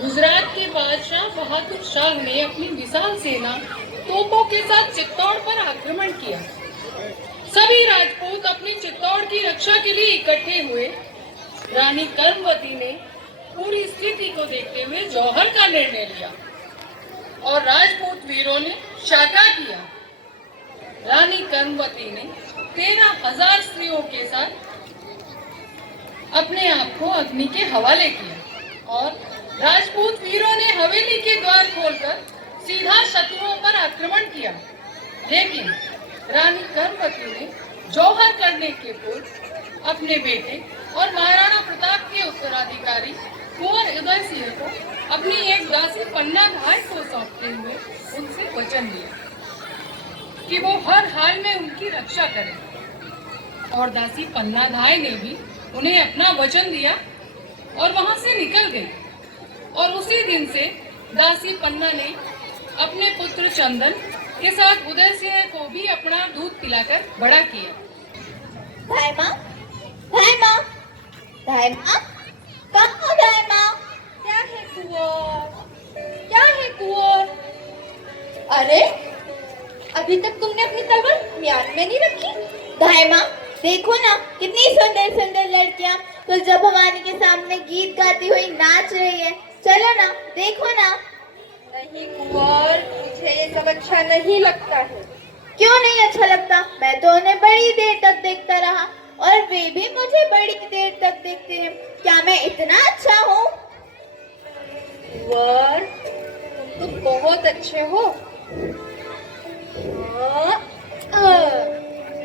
गुजरात के बादशाह बहादुर शाह ने अपनी विशाल सेना तोपों के साथ चित्तौड़ पर आक्रमण किया। सभी राजपूत अपनी चित्तौड़ की रक्षा के लिए इकट्ठे हुए। रानी कर्मवती ने पूरी स्थिति को देखते हुए जौहर का निर्णय लिया और राजपूत वीरों ने शाका किया। रानी कर्मवती ने 13,000 स्त्रियों के साथ अपने आप को अग्नि के हवाले किया और राजपूत वीरों ने हवेली के द्वार खोलकर सीधा शत्रुओं पर आक्रमण किया। लेकिन रानी कर्मवती ने जौहर करने के पूर्व अपने बेटे और महाराणा प्रताप के उत्तराधिकारी कुंवर उदय सिंह को अपनी एक दासी पन्ना धाय को सौंपते हुए उनसे वचन दिया कि वो हर हाल में उनकी रक्षा करें। और दासी पन्ना धाय ने भी उन्हें अपना वचन दिया और वहां से निकल गई। और उसी दिन से दासी पन्ना ने अपने पुत्र चंदन के साथ उदय सिंह को भी अपना दूध पिलाकर बड़ा किया। धाय माँ, धाय माँ, धाय माँ, कहाँ धाय माँ? क्या है कुंवर? क्या है कुंवर? अरे अभी तक तुमने अपनी तलवार म्यान में नहीं रखी। धाय माँ, देखो ना कितनी सुंदर सुंदर लड़कियाँ तुलजा भवानी के सामने गीत गाती हुई नाच रही है। चलो ना, देखो ना। नहीं कुंवर, मुझे ये सब अच्छा नहीं लगता है। क्यों नहीं अच्छा लगता? मैं तो उन्हें बड़ी देर तक देखता रहा और वे भी मुझे बड़ी देर तक देखते हैं। क्या मैं इतना अच्छा हूँ? कुंवर, तुम तो बहुत अच्छे हो।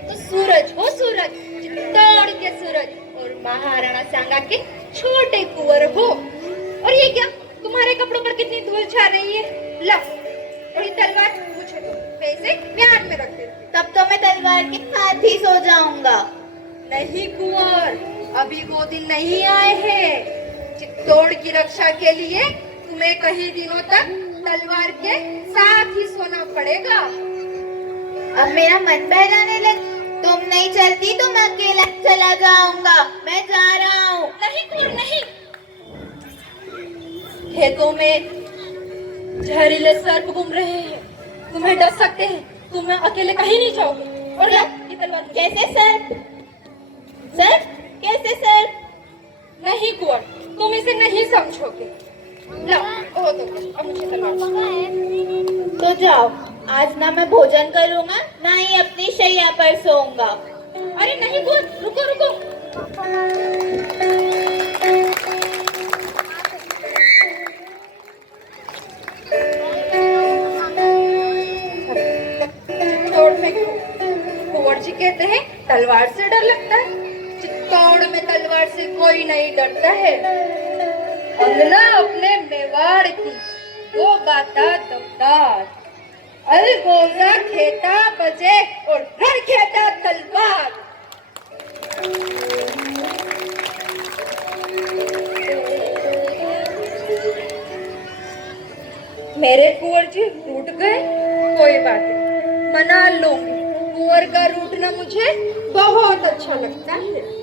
तो सूरज हो, सूरज, चित्तौड़ के सूरज और महाराणा सांगा के छोटे कुंवर हो। और ये क्या, तुम्हारे कपड़ों पर कितनी धूल छा रही है? ला, बड़ी तलवार मुझे दो, मैं इसे म्यान में रख देती हूँ। तब तो मैं तलवार के साथ ही सो जाऊंगा। नहीं कुंवर, अभी वो दिन नहीं आए हैं। चित्तौड़ की रक्षा के लिए तुम्हें कई दिनों तक तलवार के साथ ही सोना पड़ेगा। अब मेरा मन बहलाने लगा। तुम नहीं चलती तो मैं अकेला चला जाऊंगा। मैं जा रहा हूँ। नहीं कुंवर, नहीं। खेतों में जहरीले सर्प घूम रहे हैं, तुम्हें डस सकते हैं। तुम अकेले कहीं नहीं जाओगे। और ये तलवार कैसे सर? सर कैसे सर? नहीं कुंवर, तुम इसे नहीं समझोगे। ला, ओ तो अब मुझे तलवार। तो जाओ, आज ना मैं भोजन करूंगा ना ही अपनी शैया पर सोऊंगा। अरे नहीं कुंवर, रुको रुको। कुंवर जी कहते हैं तलवार से डर लगता है। चित्तौड़ में तलवार से कोई नहीं डरता है। अंगना अपने मेवाड़ की, वो बाता दमदार। अलगोजा खेता बजे और रण खेता तलवार। मेरे कुंवर जी रूठ गए, कोई बात नहीं, मना लूंगी। कुंवर का रूठना मुझे बहुत अच्छा लगता है।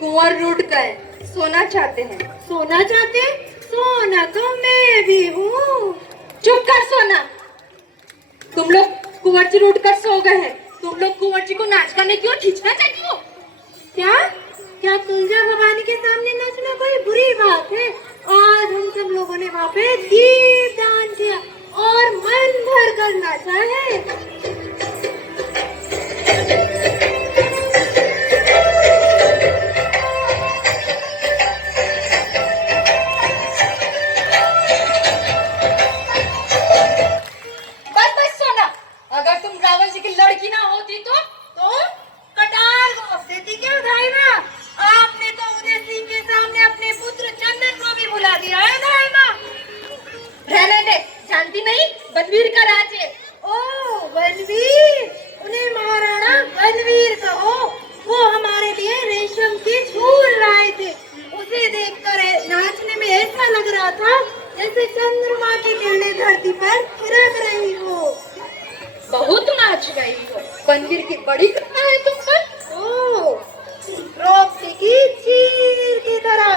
कुंवर रूठ गए, सोना चाहते हैं। सोना चाहते? सोना तो मैं भी हूँ। चुप कर सोना। तुम लोग कुंवर जी रूठ कर सो गए हैं। तुम लोग कुंवर जी को नाच गाने की ओर खींचना चाहती हो? क्या क्या तुलजा भवानी के सामने नाचना कोई बुरी बात है? आज हम सब लोगों ने वहाँ पे दीप दान किया और मन भर कर नाचा है। बस बस सोना, अगर तुम रावल जी की लड़की ना होती तो कटार घोंस देती क्या भाई माँ? आपने तो उदय सिंह के सामने अपने पुत्र चंदन को भी बुला दिया है भाई माँ। रहने दे, जानती नहीं बलवीर का राज है। ओ बलवीर, उन्हें महाराणा बलवीर कहो। वो हमारे लिए रेशम की झूल लाए थे। उसे देखकर नाचने में ऐसा लग रहा था जैसे चंद्रमा की किरणें धरती पर थिरक रही हो। बहुत नाच रही हो, बलवीर की बड़ी कृपा है तुम पर। ओ, रोटी की चीर की तरह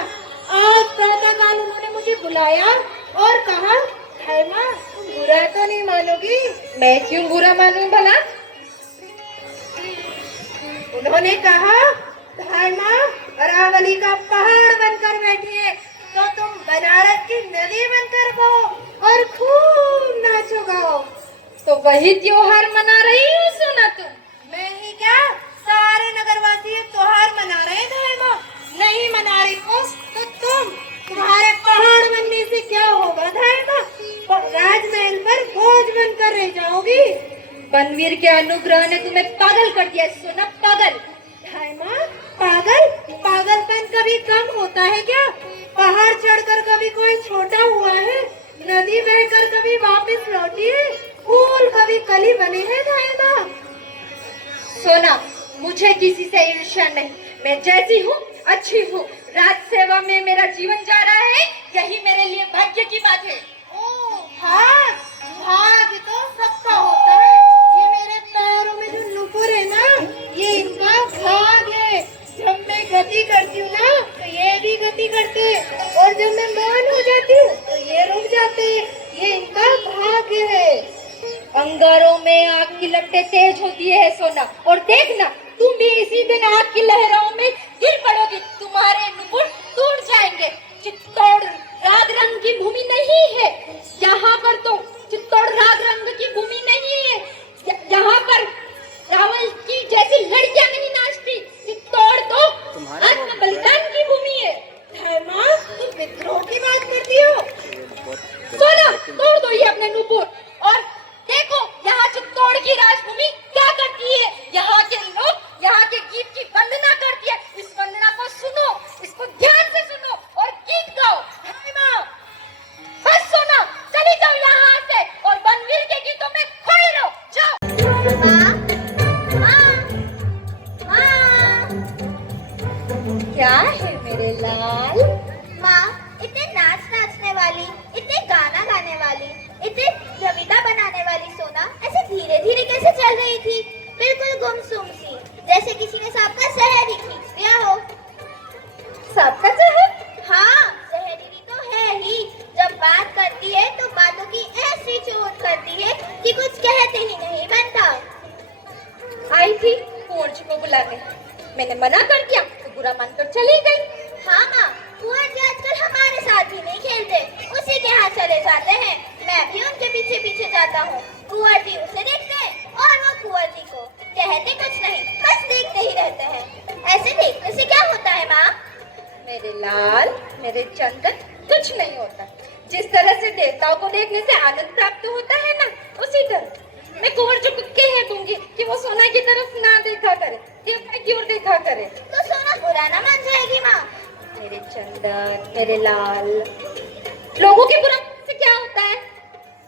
आज प्रातःकाल उन्होंने मुझे बुलाया और कहा, "हाय माँ, तुम बुरा तो नहीं मानोगी?" मैं क्यों बुरा मानूं भला? उन्होंने कहा, "हाय माँ, अरावली का पहाड़ बनकर बैठी है, तो तुम बनारस की नदी बनकर बहो और खूब नाचो गाओ।" तो वही त्योहार मना रही हो सोना तुम। मैं ही क्या, सारे नगरवासी ये त्योहार मना रहे हैं धाय माँ। नहीं मना रही हो तो तुम्हारे पहाड़ बनने से क्या होगा धाय माँ? राजमहल पर बोझ बनकर रह जाओगी। बनवीर के अनुग्रह ने तुम्हें पागल कर दिया सोना, पागल। धाय माँ, पागल पागलपन कभी कम होता है क्या? पहाड़ चढ़कर कभी कोई छोटा हुआ है? नदी बहकर कभी वापस लौटी है? फूल कभी कली बने हैं धाय माँ? सोना, मुझे किसी से ईर्ष्या नहीं, मैं जैसी हूँ अच्छी हूँ। राज सेवा में मेरा जीवन जा रहा है, यही मेरे लिए भाग्य की बात है। ओ भाग्य तो सबका होता है। ये मेरे पैरों में जो नुपुर है ना, ये इनका भाग्य है। जब मैं गति करती हूँ ना तो ये भी गति करते हैं, और जब मैं मौन हो जाती हूँ तो ये रुक जाते हैं। ये इनका भाग्य है। अंगारों में आग की लपटें तेज होती है सोना, और देखना तुम भी इसी दिन आग की लहरों में गिर पड़ोगी, तुम्हारे नुपुर टूट जाएंगे। चित्तौड़ राग रंग की भूमि नहीं है, यहाँ पर तो चित्तौड़ राग रंग की भूमि नहीं है। यहाँ पर रावल की जैसी लड़कियां नहीं नाचती। चित्तौड़ तो आत्म बलिदान की भूमि है। है माँ, तुम विद्रोह की बात करती हो? सोना, तोड़ दो ये अपने नुपुर और देखो यहाँ चित्तौड़ की राजभूमि क्या करती है। यहाँ के लोग यहाँ के गीत की वंदना करती है। इस वंदना को सुनो, इसको ध्यान से सुनो और गीत गाओ। हाय माँ, बस सोना, चली जाओ यहाँ से और बनवीर के गीतों में खोए रहो। जाओ। क्या है मेरे लाल? माँ, इतने नाचने वाली, इतने गाना गाने वाली, इतने कविता बनाने वाली सोना ऐसे धीरे धीरे कैसे चल रही थी? बिल्कुल गुमसुम सी, जैसे किसी ने सांप का शहर ही खींच लिया हो। सांप का शहर? हाँ, जहरीली तो है ही। जब बात करती है तो बातों की ऐसी चोट करती है कि कुछ कहते ही नहीं बनता। आई थी कुंवर जी को बुलाने, मैंने मना कर दिया तो बुरा मानकर चली गई। हाँ माँ, कुंवर जी आजकल हमारे साथ भी नहीं खेलते, उसी के यहाँ चले जाते हैं। मैं भी उनके पीछे पीछे जाता हूँ। कुंवर जी उसे देखते हैं और वो कुंवर जी को कहते कुछ नहीं, बस देखते ही रहते हैं। ऐसे देखने से क्या होता है माँ? मेरे लाल, मेरे चंदन, कुछ नहीं होता। जिस तरह से देवताओं को देखने से आनंद प्राप्त होता है ना, उसी तरह मैं कुंवर जी को कह दूंगी कि वो सोना की तरफ ना देखा करे, देवता की ओर देखा करे। तो सोना बुरा ना मान जाएगी माँ? मेरे चंदन, मेरे लाल, लोगों के बुरा से क्या होता है?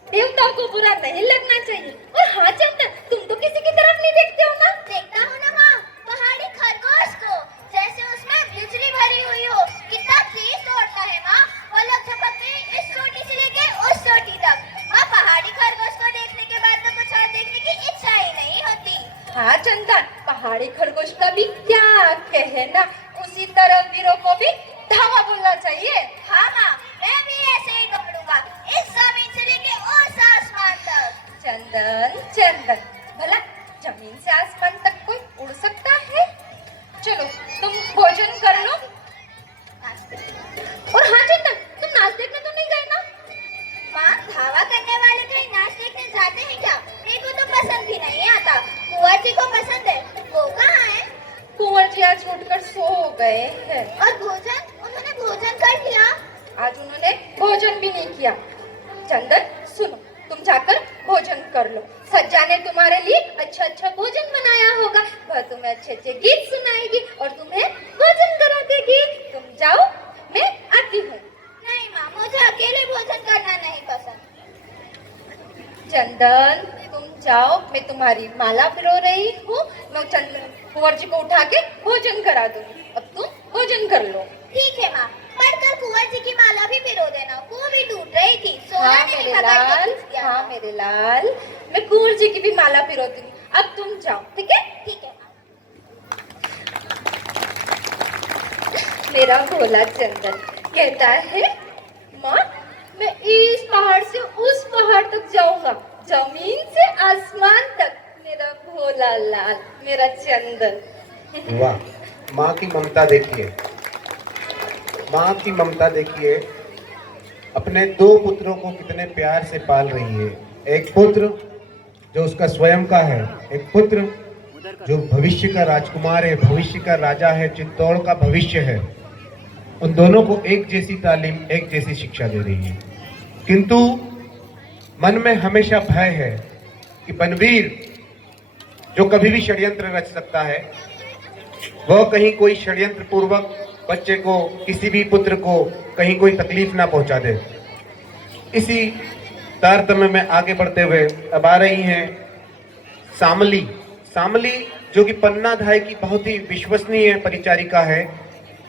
देवताओं को बुरा नहीं लगना चाहिए। और हाँ चंदन, तुम तो किसी की तरफ नहीं देखते हो ना? देखता हूँ ना माँ, पहाड़ी खरगोश को, जैसे उसमें बिजली भरी हुई हो। कितना तेज दौड़ता है माँ, पलक झपकते ही इस चोटी से लेके उस चोटी तक। माँ, पहाड़ी खरगोश को देखने के बाद तो कुछ और देखने की इच्छा ही नहीं होती। हाँ चंदन, पहाड़ी खरगोश का भी क्या कहना, उसी तरह वीरों को भी धावा बोलना चाहिए। हाँ माँ, मैं भी ऐसे ही दौड़ूंगा, इस जमीन से लेके उस आसमान तक। चंदन, चंदन, भला जमीन से आसमान तक कोई उड़ सकता है? चलो तुम भोजन कर लो। और हाँ चंदन, तुम नाच देखने तो नहीं गए ना? माँ, धावा करने वाले कहीं नाच देखने जाते हैं क्या? मेरे को तो पसंद भी नहीं आता। कुंवर जी को पसंद है, वो कहाँ है? कुंवर जी आज उठकर सो गए हैं। और भोजन? उन्होंने भोजन कर लिया? आज उन्होंने भोजन भी नहीं किया। चंदन सुनो, तुम जाकर भोजन कर लो। सज्जा ने तुम्हारे लिए अच्छा अच्छा भोजन बनाया होगा, वह तुम्हें अच्छे अच्छे गीत सुनाएगी और तुम्हें भोजन करा देगी। तुम जाओ, मैं आती हूँ। नहीं माँ, मुझे अकेले भोजन करना नहीं पसंद। चंदन तुम जाओ, मैं तुम्हारी माला पिरो रही हूँ। मैं चंदन कुंवर जी को उठा के भोजन करा दूंगी। अब तुम भोजन कर लो। ठीक है माँ, पर कल कुंवर जी की माला भी पिरो देना, वो भी टूट रही थी। सोना हाँ ने मेरे भी पकड़ के लाल, खींच दिया। हाँ मेरे लाल, मैं कुंवर जी की भी माला पिरो दूंगी। अब तुम जाओ, ठीक है? ठीक है माँ। मेरा भोला चंदन कहता है, माँ मैं इस पहाड़ से उस पहाड़ तक जाऊंगा, जमीन से आसमान तक। मेरा भोला लाल, मेरा चंदन। वाह, माँ की ममता देखिए, माँ की ममता देखिए। अपने दो पुत्रों को कितने प्यार से पाल रही है। एक पुत्र जो उसका स्वयं का है, एक पुत्र जो भविष्य का राजकुमार है, भविष्य का राजा है, चित्तौड़ का भविष्य है। उन दोनों को एक जैसी तालीम, एक जैसी शिक्षा दे रही है। किंतु मन में हमेशा भय है कि बनवीर जो कभी भी षड्यंत्र रच सकता है, वह कहीं कोई षड्यंत्र पूर्वक बच्चे को, किसी भी पुत्र को कहीं कोई तकलीफ ना पहुंचा दे। इसी तारतम्य में आगे बढ़ते हुए अब आ रही हैं सामली। सामली जो कि पन्ना धाय की बहुत ही विश्वसनीय परिचारिका है,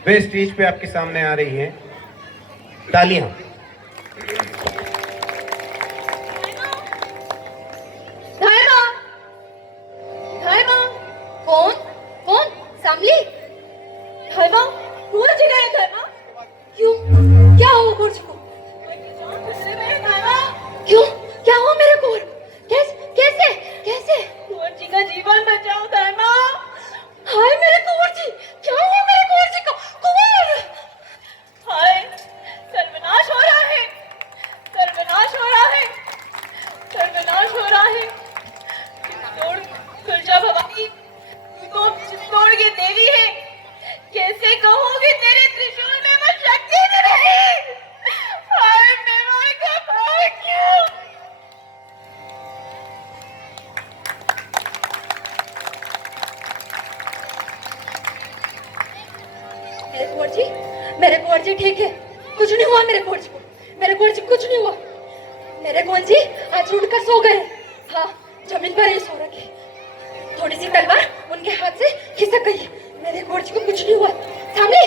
वे स्टेज पे आपके सामने आ रही हैं। तालियां। धायमा, धायमा, कौन कौन? सामली? धायमा, कुंवर जी गए धायमा? क्यों? क्या हुआ कुंवर जी को? क्यों? क्या हुआ मेरे कुंवर? कैसे कैसे कैसे? कुंवर जी का जीवन बचाओ धायमा। हाय मेरे कुंवर जी, क्या हुआ मेरे कुंवर जी को? कुंवर! हाय, सर्वनाश हो रहा है, सर्वनाश हो रहा है, सर्वनाश हो रहा है। चित्तौड़ तुलजा भवानी, तू तो चित्तौड़ की देवी है, कैसे कहोगे तेरे त्रिशूल में वो शक्ति नहीं? हाय मेवाड़ का भाग्य! मेरे कुंवर जी ठीक है, कुछ नहीं हुआ मेरे कुंवर जी को, मेरे कुंवर जी कुछ नहीं हुआ। मेरे कुंवर जी आज उठकर सो गए। हाँ, जमीन पर ही सो रखे, थोड़ी सी तलवार उनके हाथ से खिसक गई। मेरे कुंवर जी को कुछ नहीं हुआ। सामने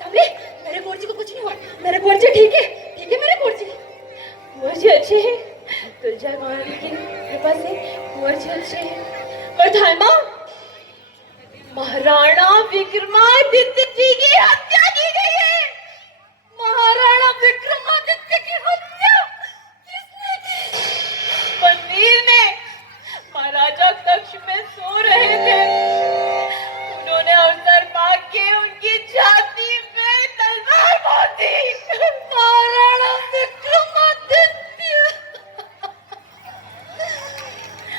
सामने, मेरे कुंवर जी को कुछ नहीं हुआ। मेरे कुंवर जी ठीक है, ठीक है मेरे कुंवर जी। कुंवर जी अच्छे हैं, तुलजा भवानी की कृपा से कुंवर जी अच्छे हैं। पर धायमा, महाराणा विक्रमादित्य जी की हत्या की गई है। महाराणा विक्रमादित्य की हत्या किसने की? बनवीर ने। महाराजा कक्ष में सो रहे थे, उन्होंने अवसर पाके उनकी छाती में तलवार मार दी। महाराणा विक्रमादित्य!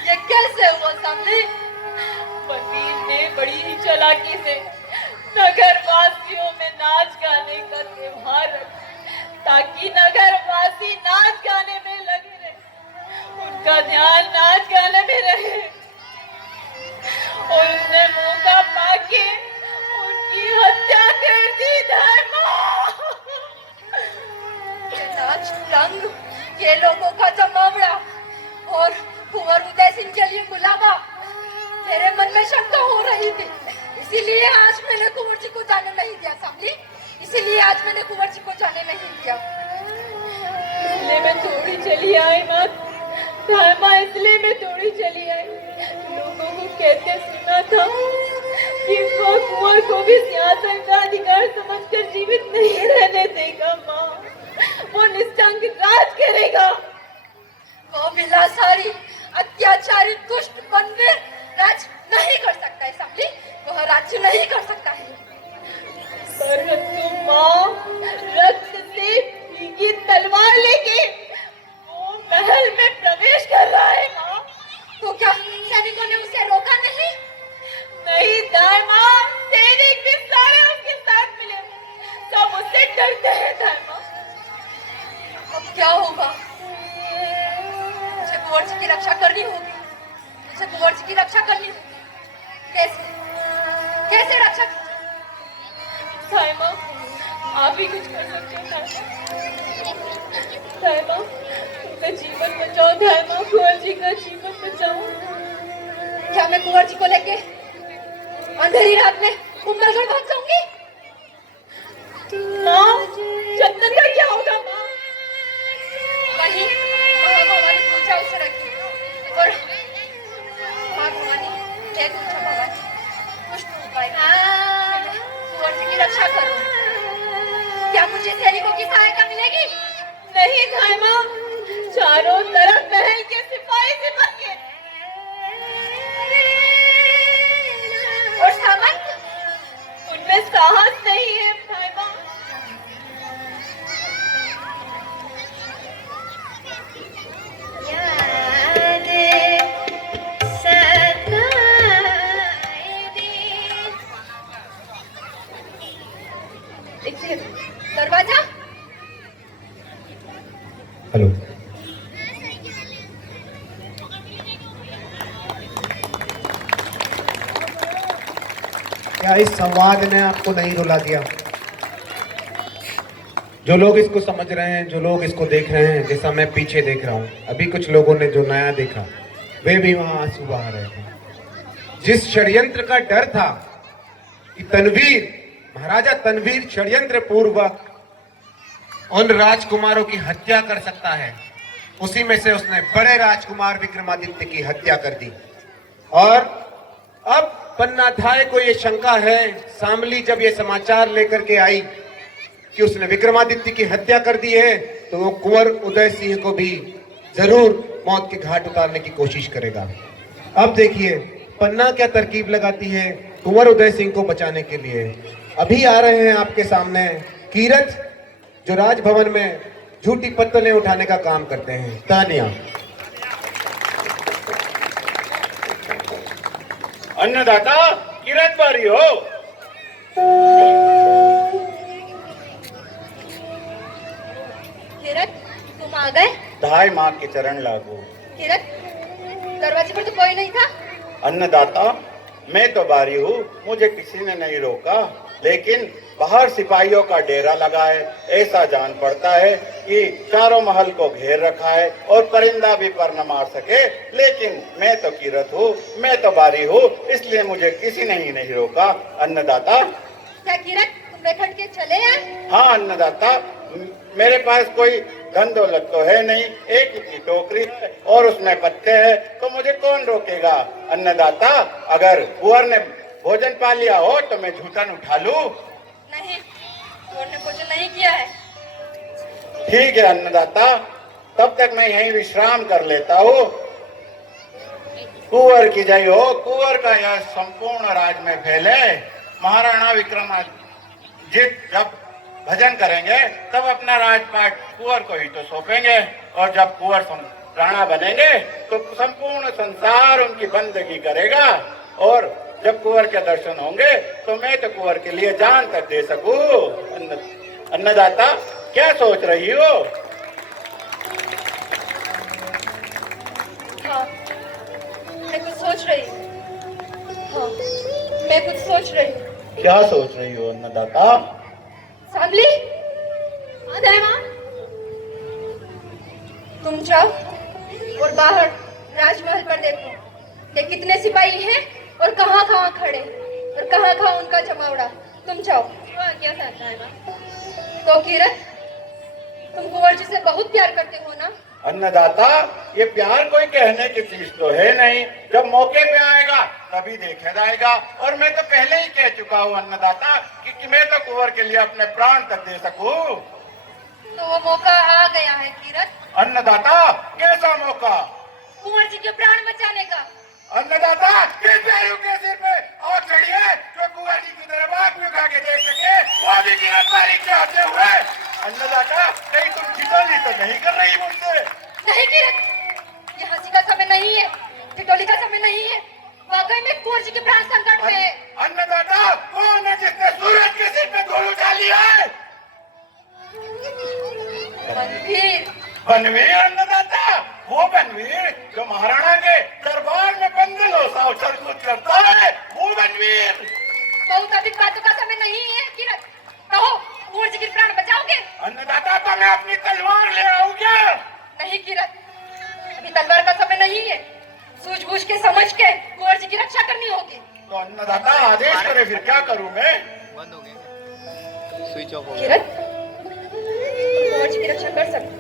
ये कैसे हुआ सामने? बनवीर ने बड़ी ही चालाकी से नगरवासियों में नाच गाने का त्योहार रखा, ताकि नगरवासी नाच गाने में लगे रहे, उनका ध्यान नाच गाने में रहे। और उसने मौका पाके उनकी हत्या कर दी। धर्मा, नाच रंग, ये लोगों का जमावड़ा और कुंवर उदय सिंह के लिए बुलावा, मेरे मन में शंका हो रही थी, इसीलिए आज मैंने कुंवर जी को जाने नहीं दिया। सामने, इसीलिए आज मैंने कुंवर जी को जाने नहीं दिया। इसलिए मैं थोड़ी चली आई माँ धर्मा, इसलिए मैं थोड़ी चली आई। लोगों को कहते सुना था कि वो कुंवर को भी सिंहासन का अधिकार समझकर जीवित नहीं रहने देगा माँ, वो निष्कंक राज करेगा। वो विलासारी, अत्याचारी, दुष्ट बनवीर राज नहीं कर सकता है सामली, वह राज्य नहीं कर सकता है। परंतु माँ, रक्त से भीगी तलवार लेके वो महल में प्रवेश कर रहा है माँ। तो क्या सैनिकों ने उसे रोका नहीं? नहीं दाई माँ, सैनिक भी सारे उसके साथ मिले, सब उससे डरते हैं दाई माँ। अब क्या होगा? मुझे कुंवर जी की रक्षा करनी होगी, मुझे कुंवर जी की रक्षा करनी होगी। कैसे कैसे रक्षा? दाई माँ, आप ही कुछ कर सकते हैं दाई माँ। उनका जीवन बचाओ दाई माँ, कुंवर जी का जीवन बचाओ। क्या मैं कुंवर जी को लेके अंधेरी रात में कुंभलगढ़ भाग जाऊंगी? माँ, चंदन का क्या होगा माँ? वहीं महाभवानी पूजा उसे रखी और माँ भवानी, जय तुझा भवानी, कुछ तो उपाय कुंवर जी की रक्षा करूं। क्या मुझे सैनिकों की सहायता मिलेगी? नहीं दाई माँ, चारों तरफ महल के सिपाही सिपाही और सामंत? उनमें साहस नहीं है दाई माँ। देखिए दरवाजा। हेलो। क्या इस संवाद ने आपको नहीं रुला दिया? जो लोग इसको समझ रहे हैं, जो लोग इसको देख रहे हैं, जैसा मैं पीछे देख रहा हूँ, अभी कुछ लोगों ने जो नया देखा, वे भी वहां आंसू बहा रहे थे। जिस षड्यंत्र का डर था कि तनवीर, महाराजा तनवीर षड्यंत्र पूर्वक उन राजकुमारों की हत्या कर सकता है, उसी में से उसने बड़े राजकुमार विक्रमादित्य की हत्या कर दी। और अब पन्नाथाय को यह शंका है, शामली जब ये समाचार लेकर के आई कि उसने विक्रमादित्य की हत्या कर दी है, तो वो कुंवर उदय सिंह को भी जरूर मौत के घाट उतारने की कोशिश करेगा। अब देखिए पन्ना क्या तरकीब लगाती है कुंवर उदय सिंह को बचाने के लिए। अभी आ रहे हैं आपके सामने कीरत, जो राजभवन में झूठी पत्तलें उठाने का काम करते हैं। तानिया। अन्नदाता कीरत बारी हो। कीरत, तुम आ गए? धाय माँ के चरण लागू। कीरत, दरवाजे पर तो कोई नहीं था। अन्नदाता, मैं तो बारी हूँ, मुझे किसी ने नहीं रोका, लेकिन बाहर सिपाहियों का डेरा लगा है। ऐसा जान पड़ता है कि चारों महल को घेर रखा है और परिंदा भी पर न मार सके। लेकिन मैं तो कीरत हूँ, मैं तो बारी हूँ, इसलिए मुझे किसी ने ही नहीं रोका। अन्नदाता। क्या कीरत, तुम बैठ के चले हैं? हाँ अन्नदाता, मेरे पास कोई धन दौलत तो है नहीं, एक ही टोकरी है और उसमें पत्ते हैं, तो मुझे कौन रोकेगा। अन्नदाता, अगर कुंवर ने भोजन पा लिया हो तो मैं झूठन उठा लूं। नहीं, कुंवर ने भोजन नहीं किया है। ठीक है अन्नदाता, तब तक मैं यहीं विश्राम कर लेता हूँ। कुंवर की जय हो, कुंवर का यह संपूर्ण राज में फैले। महाराणा विक्रमादित्य जब भजन करेंगे तब अपना राजपाट कुंवर को ही तो सौंपेंगे, और जब कुंवर राणा बनेंगे तो संपूर्ण संसार उनकी बंदगी करेगा। और जब कुंवर के दर्शन होंगे तो मैं तो कुंवर के लिए जान तक दे सकूं। अन्नदाता, क्या सोच रही हो? हाँ, मैं कुछ सोच रही हूँ। हाँ, मैं कुछ सोच रही हूँ। क्या सोच रही हो अन्नदाता? शामली, हाँ दाई माँ, तुम जाओ और बाहर राजमहल पर देखो कि कितने सिपाही हैं और कहाँ कहाँ खड़े और कहाँ कहाँ उनका जमावड़ा। तुम जाओ। क्या कहता है माँ? तो कीरत, तुम कुंवर जी से बहुत प्यार करते हो ना? अन्नदाता, ये प्यार कोई कहने की चीज तो है नहीं, जब मौके पे आएगा तभी देखा जाएगा। और मैं तो पहले ही कह चुका हूँ अन्नदाता कि मैं तो कुंवर के लिए अपने प्राण तक दे सकूं। तो वो मौका आ गया है कीरत। अन्नदाता, कैसा मौका? कुंवर जी के प्राण बचाने का। अन्नदाता किस पैरों के सिर पे और चढ़ी है जो कुंवर जी की तरफ आंख में उठा के देख सके, वो भी गिरफ्तारी के होते हुए। अन्नदाता कहीं तुम ठिठोली तो नहीं कर रही मुझसे? नहीं किरण, ये हंसी का समय नहीं है, ठिठोली का समय नहीं है। वाकई में कुंवर जी के प्राण संकट में है। अन्नदाता कौन है जिसने सूरज के सिर पे धूल उठा लिया है? बनवीर। बनवीर अन्नदाता, वो बनवीर जो महाराणा के दरबार में बंदलों सा उछल कूद करता है, वो बनवीर। बहुत अधिक बातों का समय नहीं है किरण, कहो कुंवर जी के प्राण बचाओगे? अन्नदाता तो मैं अपनी तलवार ले आऊं क्या? नहीं किरण, अभी तलवार का समय नहीं है। सूझबूझ के समझ के कुंवर जी की रक्षा करनी होगी। तो अन्नदाता आदेश करे, फिर क्या करूं मैं? बंद हो गए, स्विच ऑफ हो गया। किरण, कुंवर जी की रक्षा कर सकते।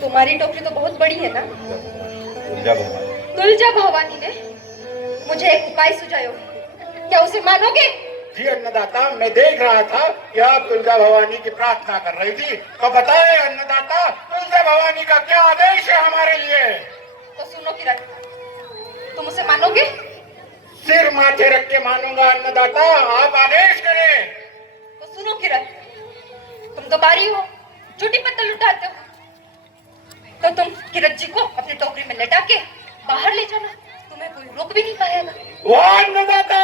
तुम्हारी टोकरी तो बहुत बड़ी है ना। तुलजा भवानी ने मुझे एक उपाय सुझाया, क्या उसे मानोगे? जी अन्नदाता, मैं देख रहा था कि आप तुलजा भवानी की प्रार्थना कर रही थी, तो बताए अन्नदाता तुलजा भवानी का क्या आदेश है हमारे लिए? तो सुनो किरण, तुम उसे मानोगे? सिर माथे रख के मानूंगा अन्नदाता, आप आदेश करें। तो सुनो किरण, तुम तो बारी हो, झूठी पत्तल उठाते हो, तो तुम किरण जी को अपनी टोकरी में लेटा के बाहर ले जाना, तुम्हें कोई रोक भी नहीं पाएगा। वाह अन्नदाता,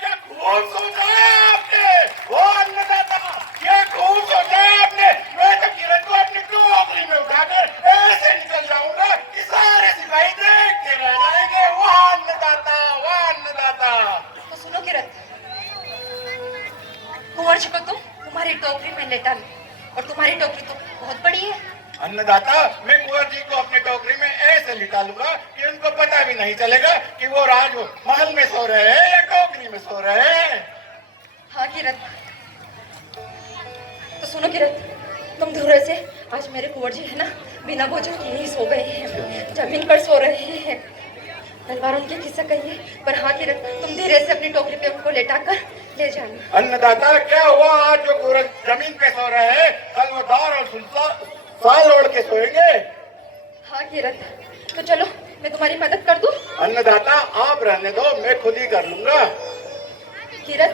क्या खूब सोचा है आपने। वाह अन्नदाता, क्या खूब सोचा है आपने। मैं तो किरण को अपनी टोकरी में उठाकर ऐसे निकल जाऊंगा कि सारे सिपाही देखते रह जाएंगे। वाह अन्नदाता, वाह अन्नदाता। तो सुनो किरण, कुंवर जी को तुम तुम्हारी टोकरी में लेटा लो, और तुम्हारी टोकरी तो बहुत बड़ी है। अन्नदाता, मैं कुंवर जी को अपनी टोकरी में ऐसे लिटा लूंगा कि उनको पता भी नहीं चलेगा कि वो राज महल में सो रहे हैं या टोकरी में सो रहे हैं। हाँ किरण, तो सुनो किरण, तुम धीरे से, आज मेरे कुंवर जी है ना, बिना भोजन के ही सो गए हैं, जमीन पर सो रहे हैं। तलवार उनके खिस्सा कहिए, पर हाँ किरण, तुम धीरे से अपनी टोकरी पे उनको लेटाकर ले जाना। अन्नदाता, क्या हुआ आज जो कुंवर जमीन पे सो रहे हैं, कल वो दार और सुल्तान साल ओढ़ के सोएंगे? हाँ किरण, तो चलो मैं तुम्हारी मदद कर दूं? अन्नदाता, आप रहने दो, मैं खुद ही कर लूंगा। किरण,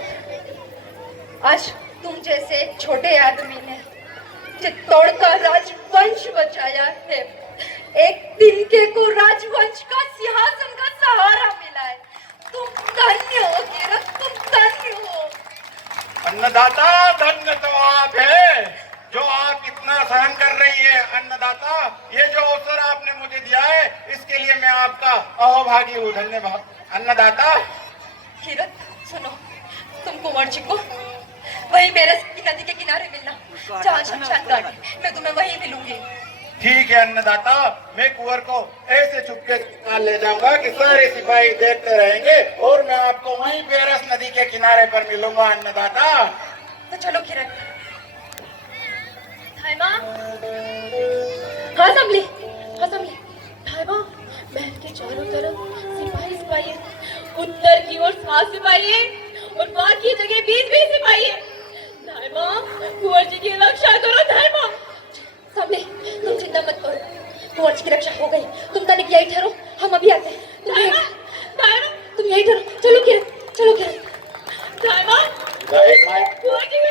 आज तुम जैसे छोटे आदमी ने चित्तौड़ का राजवंश बचाया है। एक तिनके को राजवंश का सिंहासन का सहारा मिला है। तुम धन्य हो किरण, तुम धन्य हो। अन्नदाता, धन्य तो आप है जो आप इतना सहन कर रही है। अन्नदाता, ये जो अवसर आपने मुझे दिया है, इसके लिए मैं आपका अहोभागी हूँ। धन्यवाद अन्नदाता। किरण सुनो, तुम कुंवर जी को वही मेरे नदी के किनारे मिलना, जहाँ शमशान घाट है, मैं तुम्हें वहीं मिलूंगी। ठीक है अन्नदाता, मैं कुंवर को ऐसे चुपके से ले जाऊंगा कि सारे सिपाही देखते रहेंगे और मैं आपको वहीं बेरस नदी के किनारे पर मिलूंगा। अन्नदाता, तो चलो किरण। धाइमा, हाँ संभली, हाँ संभली। धाइमा, महल के चारों तरफ सिपाही सिपाही है, उत्तर की ओर 7 सिपाही है और बाकी जगह 20 सिपाही है। धाइमा, कुंवर जी की रक्षा करो। धाइमा, संभली, तुम चिंता मत करो, कुंवर जी की रक्षा हो गई। तुम तनिक यही ठहरो, हम अभी आते हैं। धाइमा, धाइमा, तुम यही ठहरो। चलो किरण, चलो किरण। धाइमा, कुंवर जी,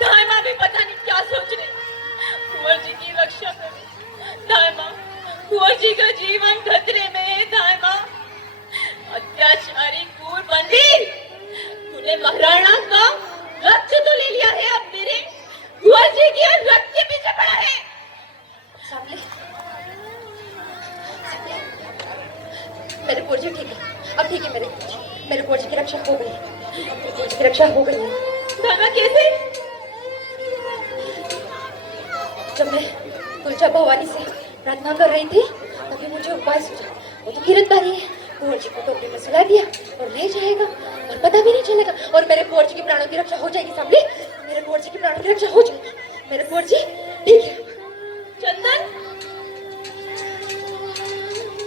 धाइमा भी पता नहीं क्या सोच रही। कुंवर जी की रक्षा करो धाइमा, कुंवर जी का जीवन खतरे में है। धाइमा, अत्याचारी क्रूर बंदी, तूने महाराणा का रक्त तो ले लिया है, अब मेरे कुंवर जी की रक्त के पीछे पड़ा है। सामने, मेरे कुंवर जी ठीक है, अब ठीक है। मेरे कुंवर जी की रक्षा हो गई, मेरे कुंवर जी की रक्षा हो गई है। धाइमा, कैसे? जब मैं तुलजा भवानी से प्रार्थना कर रही थी, तभी मुझे उपाय सूझा। वो तो गिरफ्तारी है, कुंवर जी को टोकरी में सुला दिया और ले जाएगा और पता भी नहीं चलेगा, और मेरे कुंवर जी की प्राणों की रक्षा हो जाएगी। सामने, मेरे कुंवर जी की प्राणों की रक्षा हो जाएगी। मेरे कुंवर जी ठीक है। चंदन,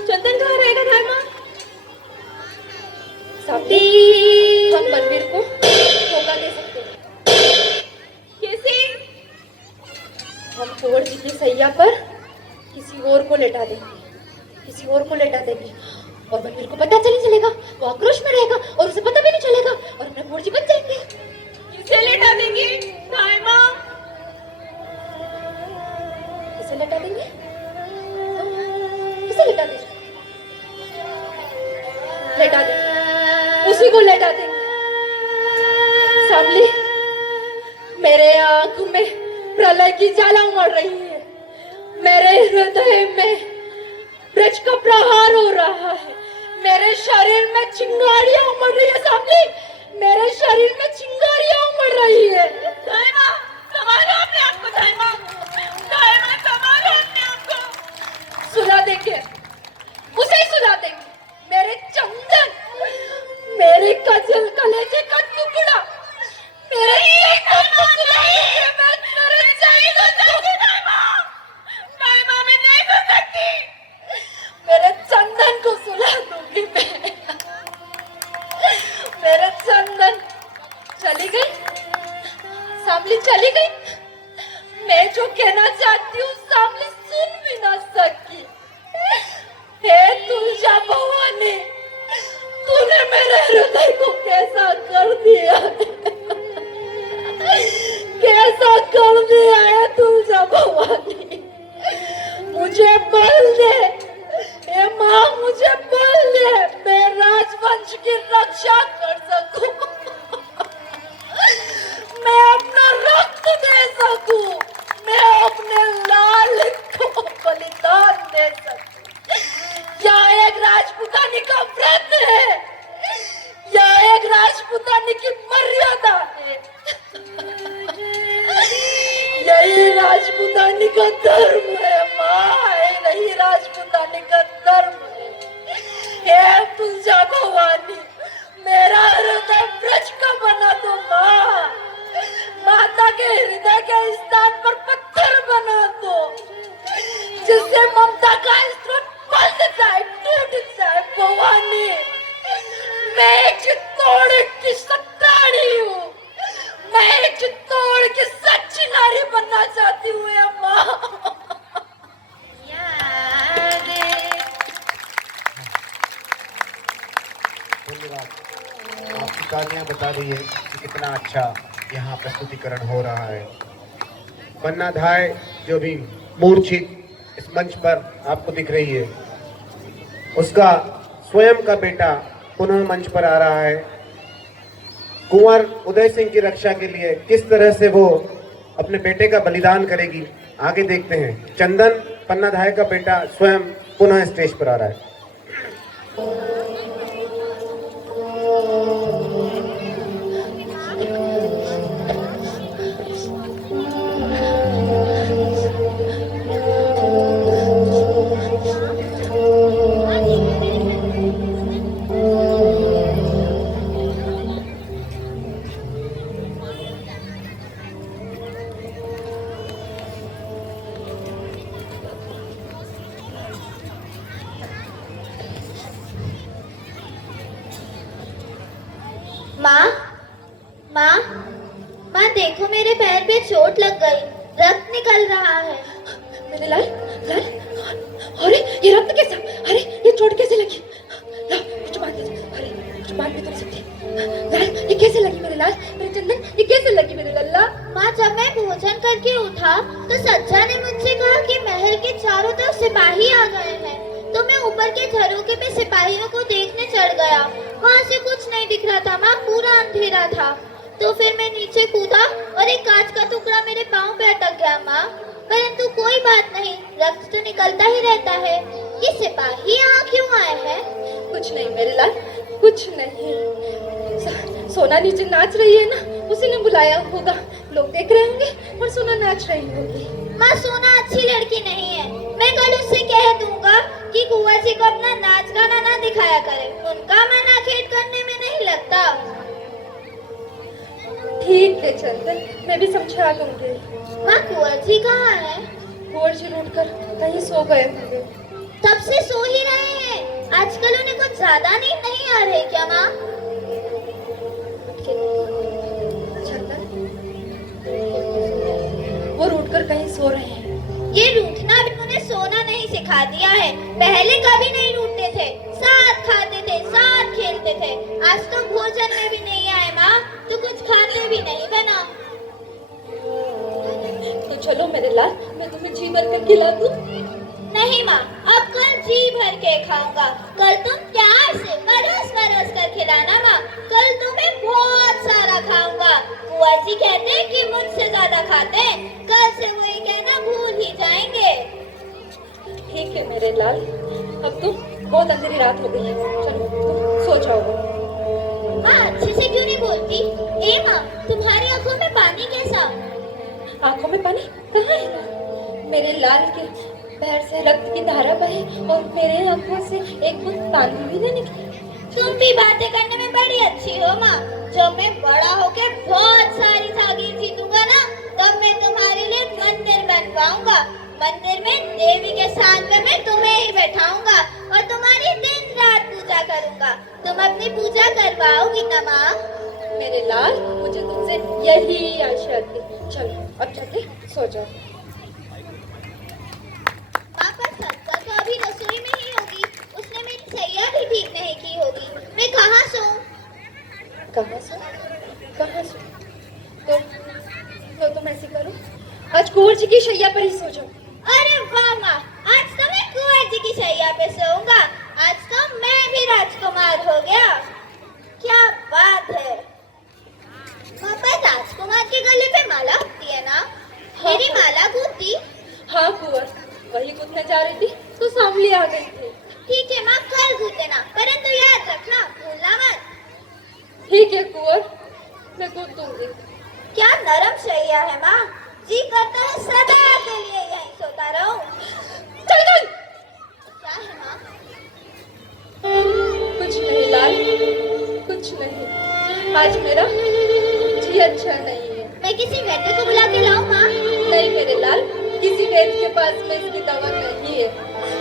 चंदन कहाँ रहेगा धाइमा? सामने, हम बनवीर को धोखा दे सकते हैं। कैसे? हम कुंवर जी की सैया पर किसी और को लेटा देंगे, किसी और को लेटा देगी और बनवीर को पता चल चलेगा, वो आक्रोश में रहेगा और उसे पता भी नहीं चलेगा और हम नकुल जी बच जाएंगे। किसे लेटा देंगी दाई माँ? किसे लेटा देंगे? किसे लेटा देंगे? लेटा देंगे, उसी को लेटा देंगे। सामली, मेरे आंख में प्रलय की ज्वाला उमड़ रही है, मेरे हृदय में ब्रज का प्रहार हो रहा है, मेरे शरीर में चिंगारियां उमड़ रही है। सामली, मेरे शरीर में चिंगारियां उमड़ रही है। दाई माँ, संभालो अपने आप को दाई माँ। दाई माँ, संभालो अपने आप को। सुला देंगे, उसे ही सुला देंगे। मेरे चंदन, मेरे कजल कलेजे का टुकड़ा, मेरे चंदन को सुलाएंगे। मैं मेरे चंदन को, दाई माँ, मैं नहीं कर सकती। मेरे चंदन को सुला दूंगी मैं। मेरे चंदन चली गई, सामली चली गई। मैं जो कहना चाहती हूँ सामली सुन भी ना सकी। हे तुलजा भवानी, तूने मेरे हृदय को कैसा कर दिया है? कैसा कर दिया है तुलजा भवानी? मुझे बल दे, हे माँ, मुझे बल दे, मैं राजवंश की रक्षा कर सकूं, मैं अपना रक्त दे सकूं, मैं अपने लाल को बलिदान दे सकूं। यह एक राजपुतानी का व्रत है, यह एक राजपुतानी की मर्यादा है, यही राजपुतानी का धर्म है माँ, यही राजपुतानी का धर्म है। हे तुलजा भवानी, मेरा हृदय ब्रज का बना दो माँ, माता के हृदय के स्थान पर पत्थर बना दो, जिससे ममता का स्रोत बंद जाए, टूट जाए। भवानी, मैं एक चित्तौड़ की सत्राणी हूँ, मैं एक चित्तौड़ की सच्ची नारी बनना चाहती हूँ ये माँ। धन्यवाद। आपकी कहानियाँ बता रही है कि कितना अच्छा यहाँ प्रस्तुतिकरण हो रहा है। बन्नाधाय जो भी मूर्छित इस मंच पर आपको दिख रही है, उसका स्वयं का बेटा पुनः मंच पर आ रहा है। कुंवर उदय सिंह की रक्षा के लिए किस तरह से वो अपने बेटे का बलिदान करेगी, आगे देखते हैं। चंदन, पन्नाधाय का बेटा, स्वयं पुनः स्टेज पर आ रहा है। माँ, माँ, माँ देखो मेरे पैर पे चोट लग गई, रक्त निकल रहा है। मेरे लाल, लाल, अरे ये रक्त कैसा? अरे ये चोट कैसे लगी? ला, कुछ बात नहीं, अरे कुछ बात नहीं कर सकती। लाल, ये कैसे लगी मेरे लाल? मेरे चंदन, ये कैसे लगी मेरे लल्ला? माँ, जब मैं भोजन करके उठा तो सज्जा ने मुझसे कहा कि महल के चारों तरफ सिपाही आ गए हैं, तो मैं ऊपर के झरोखे पे सिपाहियों को देखने चढ़ गया। वहाँ से कुछ नहीं दिख रहा था माँ, पूरा अंधेरा था। तो फिर मैं नीचे कूदा और एक कांच का टुकड़ा मेरे पाँव पे अटक गया माँ, परंतु कोई बात नहीं, रक्त तो निकलता ही रहता है। ये सिपाही यहाँ क्यों आए हैं? कुछ नहीं मेरे लाल, कुछ नहीं। सोना नीचे नाच रही है ना, उसी ने बुलाया होगा, लोग देख रहे होंगे और सोना नाच रही होगी। माँ, सोना अच्छी लड़की नहीं है, मैं कल उससे कह दूंगा कि कुंवर जी को अपना नाच गाना ना दिखाया करे, उनका मन आखेट करने में नहीं लगता। ठीक है चंदन, मैं भी समझा दूंगी। माँ, कुंवर जी कहाँ है? कुंवर जी लौट कर कहीं सो गए होंगे। तब से सो ही रहे हैं, आजकल उन्हें कुछ ज्यादा नींद नहीं आ रही क्या माँ? चंदन, वो रूठ कर कहीं सो रहे हैं। ये रूठना भी उन्हें सोना नहीं सिखा दिया है, पहले कभी नहीं रूठते थे, साथ खाते थे, साथ खेलते थे। आज तो भोजन में भी नहीं आए माँ, तो कुछ खाते भी नहीं बना। तो चलो मेरे लाल, मैं तुम्हें जी भर कर खिला दूं। नहीं माँ, अब कल जी भर के खाऊंगा। कल तुम प्यार से बरस बरस कर खिलाना माँ। कल तुम्हें बहुत सारा खाऊंगा। बुआ जी कहते हैं कि मुझसे ज्यादा खाते हैं। कल से वही कहना भूल ही जाएंगे। ठीक है मेरे लाल, अब तो बहुत अंधेरी रात हो गई है, चलो तुम सो जाओ। माँ अच्छे से क्यों नहीं बोलती? ए माँ, तुम्हारी आंखों में पानी कैसा? आंखों में पानी कहाँ है? मेरे लाल के पैर से रक्त की धारा बहे और मेरे आंखों से एक बूंद पानी भी नहीं निकली। तुम भी बातें करने में बड़ी अच्छी हो माँ। जब मैं बड़ा होके बहुत सारी जागीर जीतूंगा ना, तब मैं तुम्हारे लिए मंदिर बनवाऊंगा। मंदिर में देवी के साथ में मैं तुम्हें ही बैठाऊंगा और तुम्हारी दिन रात पूजा करूंगा। तुम अपनी पूजा करवाओगी ना माँ? मेरे लाल, मुझे तुमसे यही आशा थी। चलो अब जाके सो जाओ। माँ पर सत्ता तो अभी रसोई में ही होगी। उसने मेरी सैया भी ठीक नहीं की होगी। मैं कहाँ सोऊं? कहाँ सो? कहाँ सो? तो तुम ऐसे करो, आज कुंवर जी की शैया पर ही सो जाओ। अरे वाह माँ, आज तो मैं कुंवर जी की शैया पे सोऊंगा। आज तो मैं भी राजकुमार हो गया। क्या बात है। माँ पर राजकुमार के गले पे माला होती है ना? मेरी माला गूंथी? हाँ कुंवर, वही गूंथने जा रही थी तो सांवली आ गई थी। ठीक है माँ, कल गूंथ देना, परंतु याद रखना भूलना मत। ठीक है कुंवर, मैं गूंथ दूंगी। क्या नरम शैया है माँ, जी करता है सदा के लिए यहीं सोता रहूं। चल चल। क्या है माँ? कुछ नहीं लाल, कुछ नहीं। आज मेरा जी अच्छा नहीं है। मैं किसी वैद्य को बुला के लाऊं माँ? नहीं मेरे लाल, किसी वैद्य के पास में इसकी दवा नहीं है।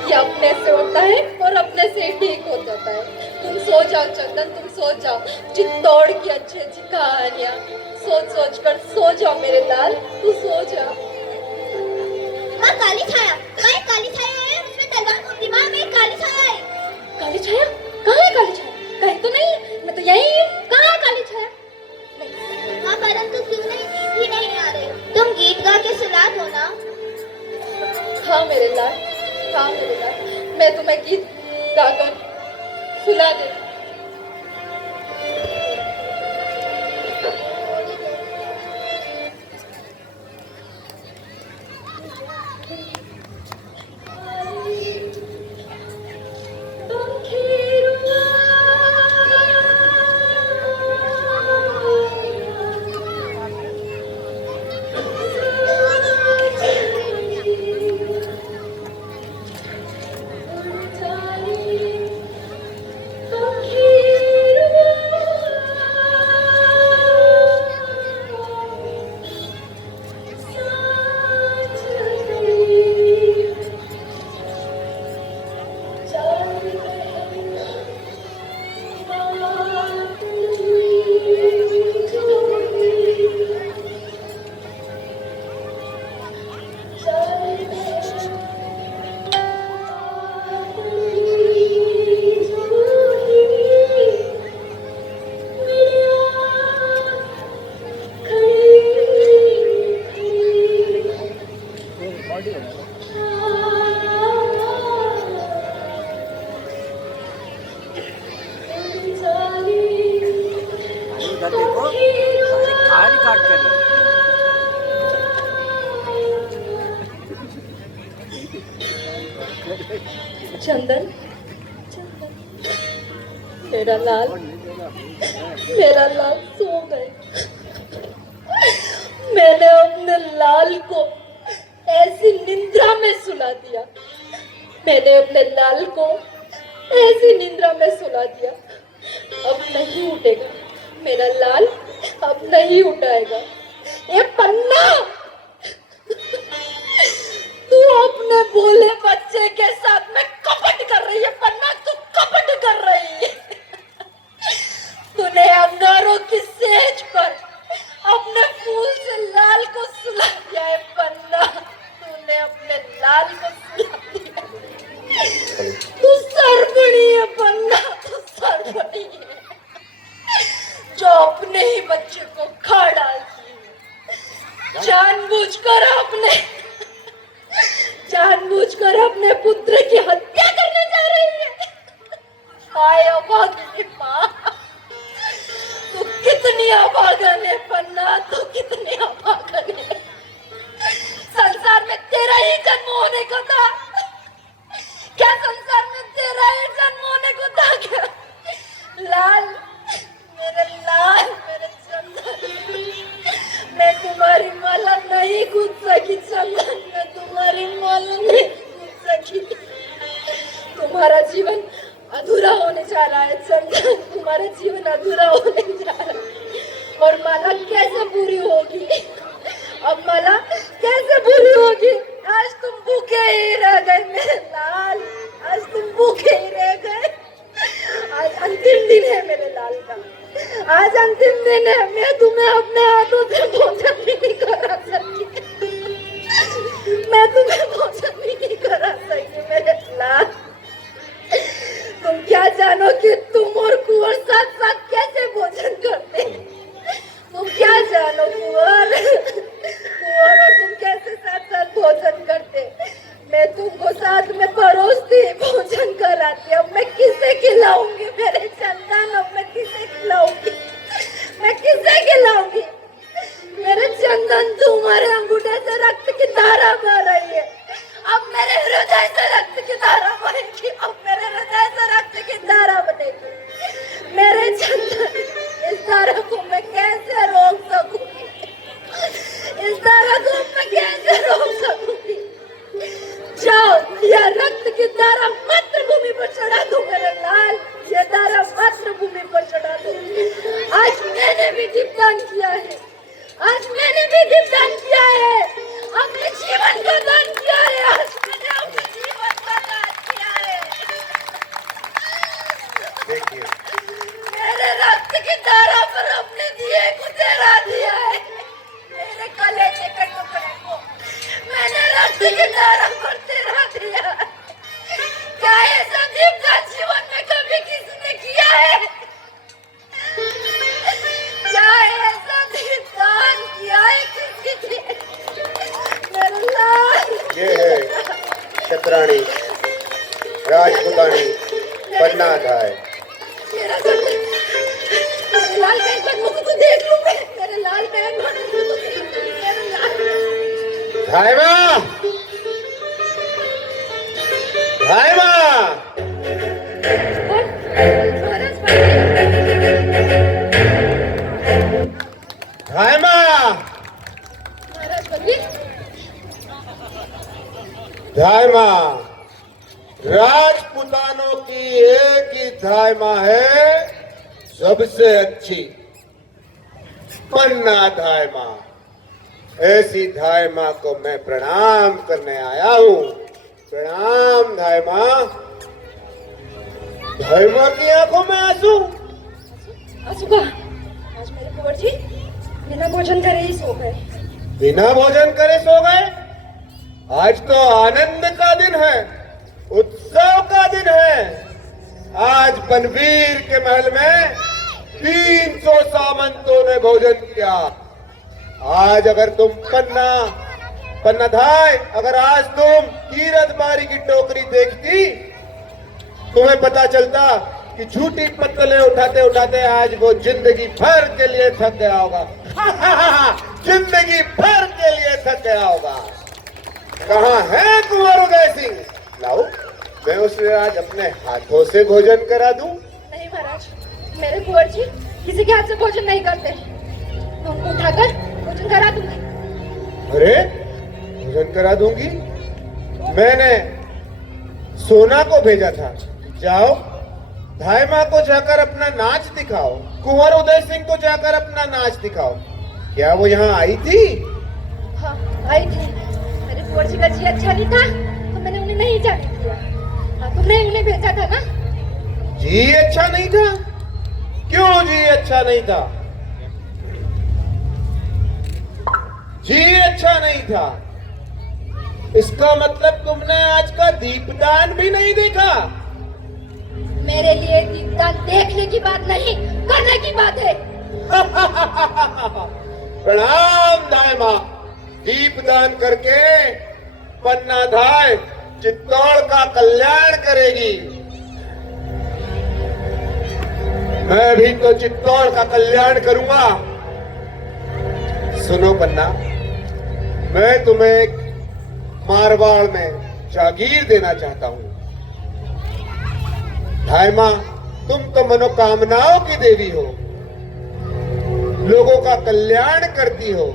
ये अपने से होता है और अपने से ही ठीक हो जाता है। तुम सो जाओ चंदन, तुम सो जाओ। चित्तौड़ की अच्छी अच्छी कहानियाँ सोच सोच कर सो जाओ मेरे लाल, तू सो जा। माँ काली छाया, माँ एक काली छाया है, उसमें तलवार घूमती। माँ मैं एक काली छाया है। काली छाया? कहाँ है काली छाया? कहीं तो नहीं है, मैं तो यही हूँ। कहाँ है काली छाया? माँ परंतु क्यों नहीं, नींद ही नहीं आ रही। तुम गीत गा के सुला दो ना। हाँ मेरे लाल, हाँ मेरे लाल, मैं तुम्हें गीत गाकर सुला दे। इधर देखो, अरे खाली काट कर रहे हैं। चंदन, चंदन, मेरा लाल, मेरा लाल सो गए। मैंने अपने लाल को ऐसी निंद्रा में सुला दिया। मैंने अपने लाल को ऐसी निंद्रा में सुला दिया, अब नहीं उठेगा मेरा लाल, अब नहीं उठाएगा। ये पन्ना, तू अपने भोले बच्चे के साथ में कपट कर रही है। पन्ना, तू कपट कर रही है। तूने अंगारों की सेज पर अपने फूल से लाल को सुला दिया है। पन्ना, तूने अपने लाल को सुला दिया। जो अपने ही बच्चे को खा डालती है। जानबूझकर अपने पुत्र की हत्या करने जा रही है। हाय अभागी माँ, तू कितनी अभागन है पन्ना, तू कितनी अभागन है। संसार में तेरा ही जन्म होने को था क्या? संसार में तेरा ही जन्म होने को था क्या? लाल, मेरे लाल, मेरे चंदन, मैं तुम्हारी माला नहीं कूद सकी चंदन, मैं तुम्हारी माला नहीं कूद सकी। तुम्हारा जीवन अधूरा होने जा रहा है चंदन, तुम्हारा जीवन अधूरा होने जा रहा है। और माला कैसे पूरी होगी? अब माला कैसे पूरी होगी? आज तुम भूखे ही रह गए मेरे लाल, आज तुम भूखे ही रह गए। आज अंतिम दिन है मेरे लाल का, आज अंतिम दिन है। मैं तुम्हें अपने हाथों से भोजन भी नहीं करा सकी, मैं तुम्हें भोजन भी नहीं करा सकी मेरे लाल। तुम क्या जानो कि तुम और कुंवर साथ साथ कैसे भोजन करते? तुम क्या जानो कुंवर और तुम कैसे साथ साथ भोजन करते? मैं तुमको साथ में परोसती, भोजन कराती। अब मैं किसे खिलाऊंगी मेरे चंदन? अब मैं किसे खिलाऊंगी? मैं किसे खिलाऊंगी मेरे चंदन? तुम्हारे अंगूठे से रक्त की धारा बह रही है, अब मेरे हृदय से रक्त की धारा बहेगी, अब मेरे हृदय से रक्त की धारा बनेगी। मेरे चंदन, इस धारा को मैं कैसे रोक सकूंगी? इस धारा को मैं कैसे रोक सकूंगी? जाओ, यह रक्त की धारा मातृभूमि पर चढ़ा दो मेरे लाल, ये धारा मातृभूमि पर चढ़ा दो। आज मैंने भी दीपदान किया है, आज मैंने भी दीपदान किया है, अपने जीवन का दान किया है, आज मैंने अपने जीवन का दान किया है। देखिए, मेरे रक्त की धारा पर अपने दिए को जला दिया है, मेरे कलेजे के टुकड़े को मैंने रक्त की धारा पर जला दिया। क्या ऐसा दीपदान जीवन में कभी किसी ने किया है? क्या ऐसा दीपदान किया है किसी ने? मेरे लाल, ये है क्षत्राणी राजपुतानी पन्ना धाय। मेरा चंदन, मेरे लाल का एक बार मुझे तो देख लूं मैं, मेरे लाल का एक बार मुझे तो देख लूं, मेरे लाल। धाय माँ, धाय माँ, कौन? महाराज पंडित। धाय माँ, महाराज पंडित, धाय माँ। राजपुतानों की एक ही धाय माँ है सबसे अच्छी, पन्ना धाय माँ। ऐसी धाय माँ को मैं प्रणाम करने आया हूँ। प्रणाम धाय माँ। धाय माँ की आंखों में आंसू। आंसू का? आज मेरे कुंवर जी बिना भोजन करे ही सो गए। बिना भोजन करे सो गए? आज तो आनंद का दिन है, उत्सव का दिन है। आज बनवीर के महल में 300 सामंतों ने भोजन किया। आज अगर तुम पन्नाधाय, अगर आज तुम कीरतबारी की टोकरी देखती, तुम्हें पता चलता कि झूठी पत्तलें उठाते उठाते आज वो जिंदगी भर के लिए थक गया होगा। जिंदगी भर के लिए थक गया होगा। कहाँ है कुंवर उदय सिंह? लाओ, मैं उसे आज अपने हाथों से भोजन करा दूं। नहीं महाराज, मेरे कुंवर जी किसी के हाथ से भोजन नहीं करते। मैं उनको उठाकर भोजन करा दूंगी। अरे, भोजन करा दूंगी? मैंने सोना को भेजा था, जाओ धाय माँ को जाकर अपना नाच दिखाओ, कुंवर उदय सिंह को जाकर अपना नाच दिखाओ। क्या वो यहाँ आई थी? हाँ, आई थी। मेरे कुंवर जी का जी अच्छा नहीं था तो मैंने उन्हें नहीं जाने दिया। हाँ, तुमने उन्हें भेजा था ना? जी अच्छा नहीं था? क्यों जी अच्छा नहीं था? जी अच्छा नहीं था इसका मतलब तुमने आज का दीपदान भी नहीं देखा? मेरे लिए दीपदान देखने की बात नहीं, करने की बात है। प्रणाम धाय माँ। दीपदान करके पन्ना धाय चित्तौड़ का कल्याण करेगी। मैं भी तो चित्तौड़ का कल्याण करूंगा। सुनो पन्ना, मैं तुम्हें मारवाड़ में जागीर देना चाहता हूं। धाय माँ, तुम तो मनोकामनाओं की देवी हो, लोगों का कल्याण करती हो।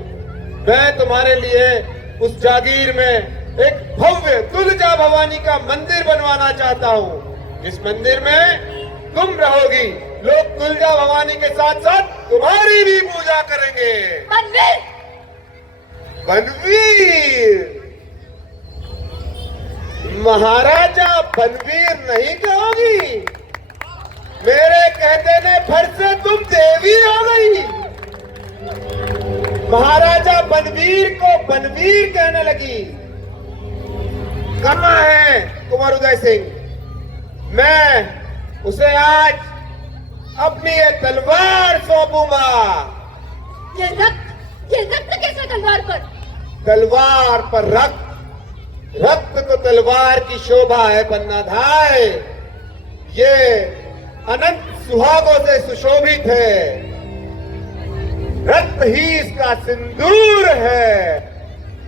मैं तुम्हारे लिए उस जागीर में एक भव्य तुलजा भवानी का मंदिर बनवाना चाहता हूँ। इस मंदिर में तुम रहोगी, लोग तुलजा भवानी के साथ साथ तुम्हारी भी पूजा करेंगे। बनवीर, बनवीर, महाराजा बनवीर नहीं कहोगी। मेरे कहते ने भर से तुम देवी हो गई। महाराजा बनवीर को बनवीर कहने लगी। कहाँ है कुंवर उदय सिंह? मैं उसे आज अपनी ये तलवार सौंपूंगा। ये रक्त कैसे तलवार पर? तलवार पर रक्त, रक्त तो तलवार की शोभा है पन्नाधाय। ये अनंत सुहागों से सुशोभित है। रक्त ही इसका सिंदूर है।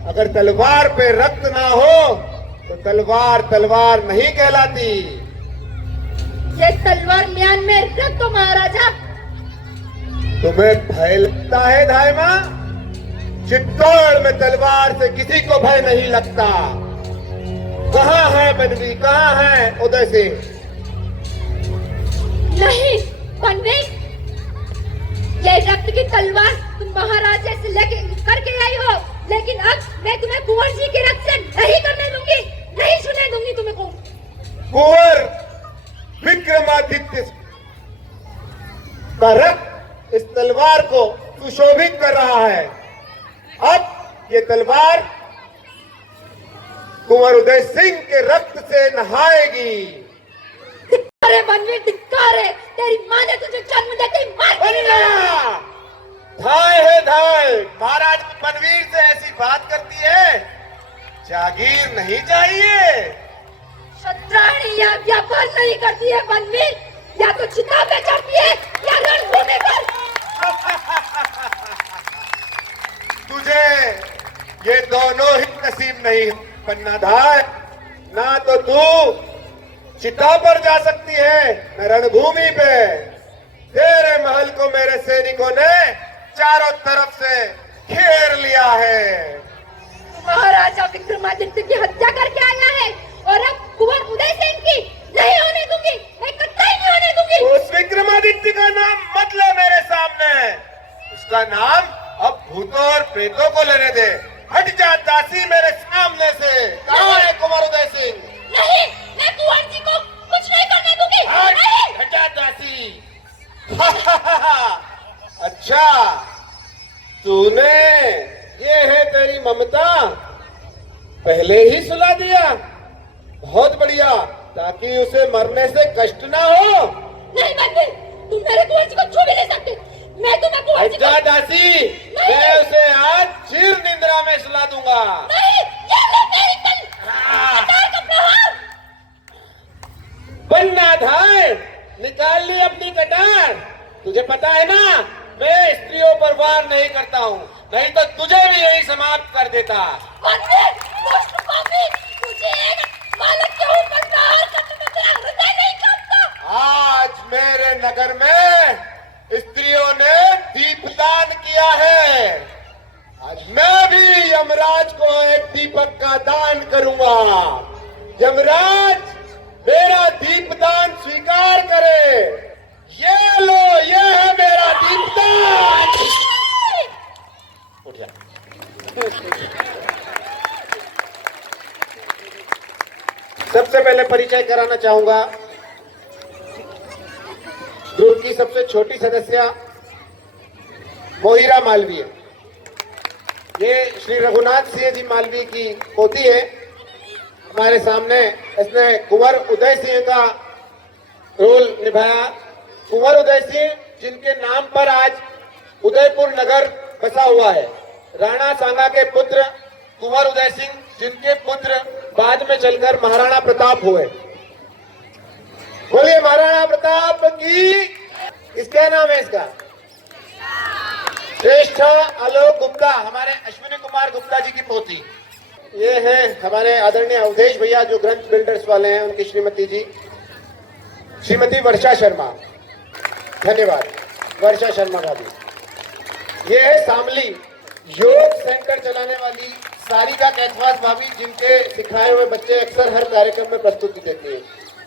अगर तलवार पे रक्त ना हो तो तलवार तलवार नहीं कहलाती। ये तलवार म्यान में रख दो महाराजा। तुम्हें भय लगता है धाय माँ? चित्तौड़ में तलवार से किसी को भय नहीं लगता। कहाँ है बनवी, कहाँ है उदय सिंह? नहीं बनवीर, ये रक्त की तलवार तुम महाराजा से लेके करके आई हो, लेकिन अब मैं तुम्हें कुंवर जी के रक्त से नहीं करने दूंगी, नहीं सुने दूंगी तुम्हें को। कुंवर विक्रमादित्य का रक्त इस तलवार को सुशोभित कर रहा है। अब ये तलवार कुंवर उदय सिंह के रक्त से नहाएगी। अरे बनवीर, धिक्कार है, तेरी माँ ने तुझे जन्म देते ही मार दिया। धाय है धाय, महाराज बनवीर से ऐसी बात करती है। जागीर नहीं चाहिए। शत्राणी या व्यापार नहीं करती है बनवीर, या तो चिता पे चढ़ती है या रणभूमि पर। तुझे ये दोनों ही नसीब नहीं पन्नाधाय। ना तो तू चिता पर जा सकती है, न रणभूमि पे। तेरे महल को मेरे सैनिकों ने चारों तरफ से घेर लिया है। महाराजा विक्रमादित्य की हत्या करके आया है और अब कुंवर उदय सिंह की नहीं होने दूंगी, मैं कतई नहीं होने दूंगी। उस विक्रमादित्य का नाम मत ले मेरे सामने। उसका नाम अब भूतों और प्रेतों को लेने दे। हट जा दासी मेरे सामने से। कहाँ है कुंवर उदय सिंह? नहीं, मैं कुंवर जी को कुछ नहीं करने दूंगी। हट, हटा दासी। अच्छा, तूने, ये है तेरी ममता, पहले ही सुला दिया। बहुत बढ़िया, ताकि उसे मरने से कष्ट ना हो। नहीं बनवीर, तुम मेरे कुंवर जी को छू भी नहीं सकते। मैं तुम्हें कुंवर जी अच्छा दासी, मैं उसे आज चिर निंद्रा में सुला दूंगा। नहीं, ये लो मेरी कटार का प्रहार। पन्ना धाय, निकाल ली अपनी कटार। तुझे पता है ना, मैं स्त्रियों पर वार नहीं करता हूँ, नहीं तो तुझे भी यही समाप्त कर देता। बनवीर, दुष्ट पापी, मुझे एक बालक के ऊपर प्रहार करने में तेरा हृदय नहीं कांपता। आज मेरे नगर में स्त्रियों ने दीपदान किया है। आज मैं भी यमराज को एक दीपक का दान करूंगा। यमराज मेरा दीपदान स्वीकार करे। ये लो, ये है मेरा दीपदान। उठ जा। सबसे पहले परिचय कराना चाहूंगा ग्रुप की सबसे छोटी सदस्य मोहिरा मालवीय। ये श्री रघुनाथ सिंह जी मालवीय की पोती है। हमारे सामने इसने कुंवर उदय सिंह का रोल निभाया। कुंवर उदय सिंह, जिनके नाम पर आज उदयपुर नगर बसा हुआ है। राणा सांगा के पुत्र कुंवर उदय सिंह, जिनके पुत्र बाद में चलकर महाराणा प्रताप हुए। बोलिए महाराणा प्रताप की। इसका नाम है इसका श्रेष्ठ आलोक गुप्ता, हमारे अश्विनी कुमार गुप्ता जी की पोती। ये है हमारे आदरणीय अवधेश भैया जो ग्रंथ बिल्डर्स वाले हैं, उनकी श्रीमती जी, श्रीमती वर्षा शर्मा। धन्यवाद वर्षा शर्मा भाभी। ये है शामली योग सेंटर चलाने वाली सारिका कैथवास भाभी, जिनके सिखाए हुए बच्चे अक्सर हर कार्यक्रम में प्रस्तुति देती है।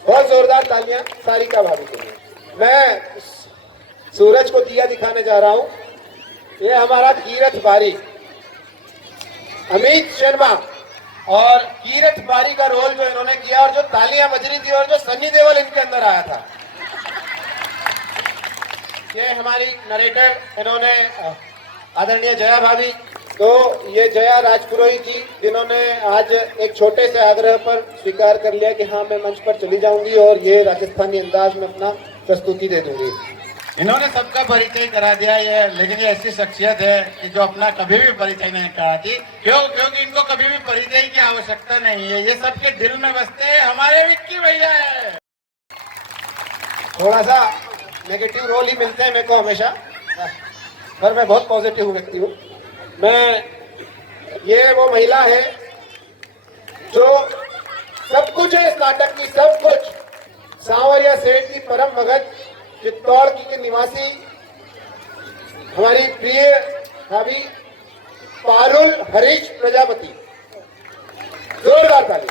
बहुत जोरदार तालियां सारिका भाभी के लिए। मैं सूरज को दिया दिखाने जा रहा हूं। ये हमारा कीरत बारी, अमित शर्मा, और कीरत बारी का रोल जो इन्होंने किया और जो तालियां बज रही थी और जो सन्नी देओल इनके अंदर आया था। ये हमारी नरेटर इन्होंने आदरणीय जया भाभी। तो ये जया राजपुरोहित जी, जिन्होंने आज एक छोटे से आग्रह पर स्वीकार कर लिया कि हाँ मैं मंच पर चली जाऊंगी और ये राजस्थानी अंदाज में अपना प्रस्तुति दे दूंगी। इन्होंने सबका परिचय करा दिया ये, लेकिन ये ऐसी शख्सियत है कि जो अपना कभी भी परिचय नहीं कराती। क्योंकि इनको कभी भी परिचय की आवश्यकता नहीं है, ये सबके दिल में बसते हैं। हमारे विक्की भैया है। थोड़ा सा नेगेटिव रोल ही मिलते हैं मेरे को हमेशा, पर मैं बहुत पॉजिटिव व्यक्ति हूँ। ये वो महिला है जो सब कुछ है इस नाटक की, सब कुछ। सांवरिया सेठ की परम भगत, चित्तौड़ की के निवासी हमारी प्रिय भाभी पारुल हरीश प्रजापति। जोरदार ताली।